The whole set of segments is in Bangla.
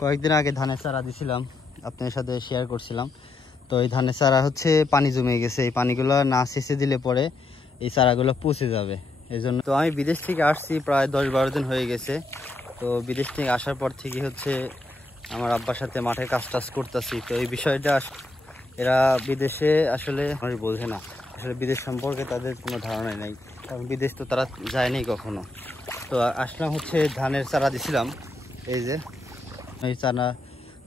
কয়েকদিন আগে ধানের চারা দিছিলাম, আপনার সাথে শেয়ার করছিলাম। তো এই ধানের চারা হচ্ছে পানি জমে গেছে, এই পানিগুলো না সেচে দিলে পরে এই চারাগুলো পচে যাবে। এই জন্য তো আমি বিদেশ থেকে আসছি, প্রায় 10-12 দিন হয়ে গেছে। তো বিদেশ থেকে আসার পর থেকে হচ্ছে আমার আব্বার সাথে মাঠে কাজ টাজ করতেছি। তো এই বিষয়টা এরা বিদেশে আসলে মানুষ বোঝে না, আসলে বিদেশ সম্পর্কে তাদের কোনো ধারণাই নেই, কারণ বিদেশ তো তারা যায়নি কখনো। তো আসলাম হচ্ছে ধানের চারা দিছিলাম, এই যে এই চারা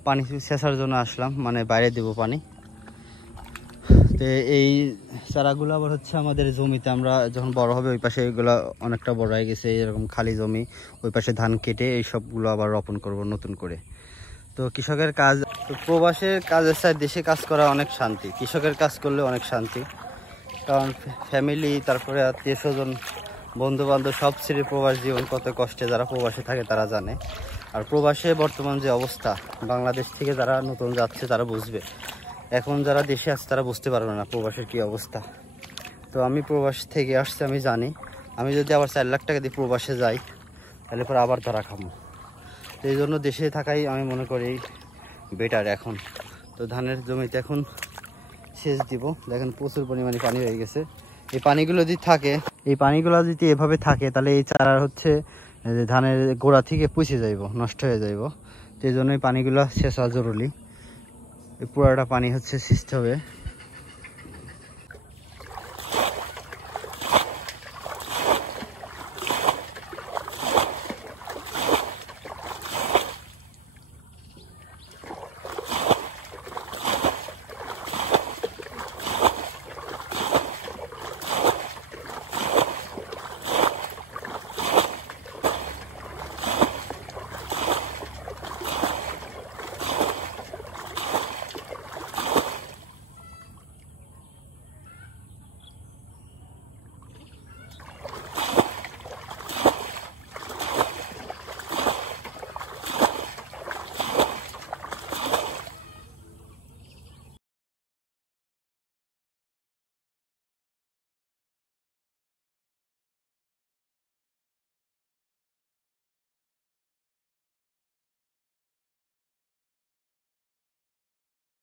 পানি সেচার জন্য আসলাম, মানে বাইরে দেবো পানি। তো এই চারাগুলো আবার হচ্ছে আমাদের জমিতে আমরা যখন বড় হবে, ওই পাশে এগুলো অনেকটা বড় হয়ে গেছে, এরকম খালি জমি, ওই পাশে ধান কেটে এই সবগুলো আবার রোপণ করব নতুন করে। তো কৃষকের কাজ, তো প্রবাসের কাজের চাই দেশে কাজ করা অনেক শান্তি, কৃষকের কাজ করলে অনেক শান্তি। কারণ ফ্যামিলি, তারপরে আত্মীয় স্বজন, বন্ধু বান্ধব সব ছেড়ে প্রবাস জীবন কত কষ্টে, যারা প্রবাসে থাকে তারা জানে। আর প্রবাসে বর্তমান যে অবস্থা, বাংলাদেশ থেকে যারা নতুন যাচ্ছে তারা বুঝবে, এখন যারা দেশে আছে তারা বুঝতে পারবে না প্রবাসের কী অবস্থা। তো আমি প্রবাস থেকে আসছি, আমি জানি আমি যদি আবার 4 লাখ টাকা দিয়ে প্রবাসে যাই তাহলে পরে আবার ধরা খাবো। তো এই জন্য দেশে থাকাই আমি মনে করি বেটার এখন। তো ধানের জমিতে এখন সেচ দিব, দেখেন প্রচুর পরিমাণে পানি হয়ে গেছে। এই পানিগুলো যদি থাকে, এই পানিগুলো যদি এভাবে থাকে তাহলে এই চারা হচ্ছে ধানের গোড়া থেকে পচে যাইব, নষ্ট হয়ে যাইব। তো এই জন্য এই পানিগুলো সেচা জরুরি, এই পুরাটা পানি হচ্ছে সিস্ট হবে।